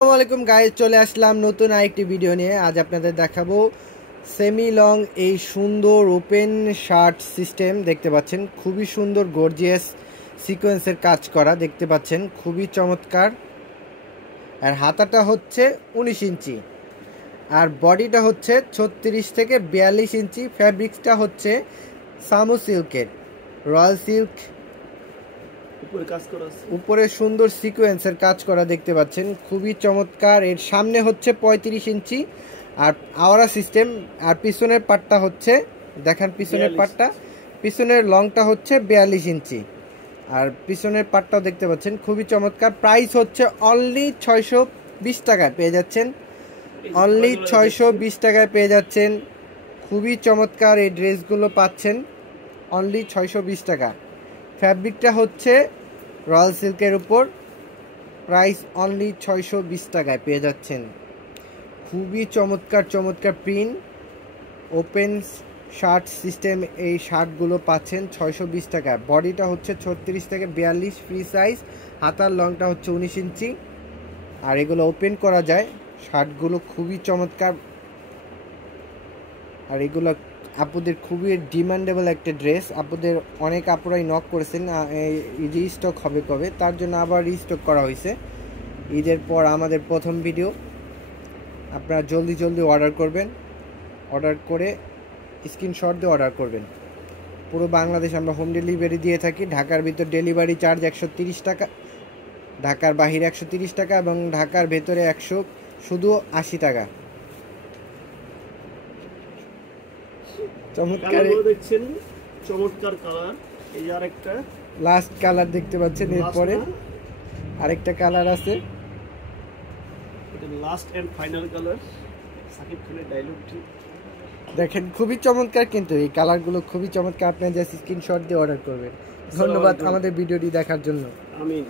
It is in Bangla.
আসসালামু আলাইকুম গাইজ, চলে আসলাম নতুন আরেকটি ভিডিও নিয়ে। আজ আপনাদের দেখাবো সেমি লং এই সুন্দর ওপেন শার্ট সিস্টেম। দেখতে পাচ্ছেন খুবই সুন্দর গর্জিয়াস সিকোয়েন্সের কাজ করা, দেখতে পাচ্ছেন খুবই চমৎকার। আর হাতাটা হচ্ছে 19 ইঞ্চি আর বডিটা হচ্ছে 36 থেকে 42 ইঞ্চি। ফ্যাব্রিক্সটা হচ্ছে সামু সিল্কের, রয়্যাল সিল্ক। উপরে সুন্দর সিকোয়েন্সের কাজ করা, দেখতে পাচ্ছেন খুবই চমৎকার। এর সামনে হচ্ছে 35 ইঞ্চি আর আওয়ারা সিস্টেম। আর পিছনের পাটটা হচ্ছে, দেখেন পিছনের পাটটা, পিছনের লংটা হচ্ছে 42 ইঞ্চি আর পিছনের পাটটাও দেখতে পাচ্ছেন খুবই চমৎকার। প্রাইস হচ্ছে অনলি 620 টাকায় পেয়ে যাচ্ছেন, অনলি 620 টাকায় পেয়ে যাচ্ছেন। খুবই চমৎকার এই ড্রেসগুলো পাচ্ছেন অনলি 620 টাকা। ফ্যাব্রিকটা হচ্ছে রয়্যাল সিল্কের উপর, প্রাইস অনলি 620 টাকায় পেয়ে যাচ্ছেন। খুবই চমৎকার চমৎকার প্রিন্ট ওপেন শার্ট সিস্টেম, এই শার্টগুলো পাচ্ছেন 620 টাকায়। বডিটা হচ্ছে 36 থেকে 42 ফ্রি সাইজ, হাতার লংটা হচ্ছে 19 ইঞ্চি আর এগুলো ওপেন করা যায়। শার্টগুলো খুবই চমৎকার আর এগুলো আপুদের খুবই ডিমান্ডেবল একটা ড্রেস। আপুদের অনেক আপুরাই নক করেছেন রিস্টক হবে কবে, তার জন্য আবার রিস্টক করা হয়েছে। ঈদের পর আমাদের প্রথম ভিডিও, আপনারা জলদি জলদি অর্ডার করবেন। অর্ডার করে স্ক্রিনশট দিয়ে অর্ডার করবেন। পুরো বাংলাদেশ আমরা হোম ডেলিভারি দিয়ে থাকি। ঢাকার ভিতর ডেলিভারি চার্জ 130 টাকা, ঢাকার বাহিরে 130 টাকা এবং ঢাকার ভেতরে 100 শুধু 80 টাকা। চমৎকার দেখছেন, চমৎকার কালার। এই আরেকটা লাস্ট কালার দেখতে পাচ্ছেন, এরপরে আরেকটা কালার আছে, এটা last and final colour. Shakib খানের ডায়লগটি দেখেন খুবই চমৎকার, কিন্তু এই কালারগুলো খুবই চমৎকার। আপনারা জাস্ট স্ক্রিনশট দিয়ে অর্ডার করবেন। ধন্যবাদ আমাদের ভিডিওটি দেখার জন্য। আমিন।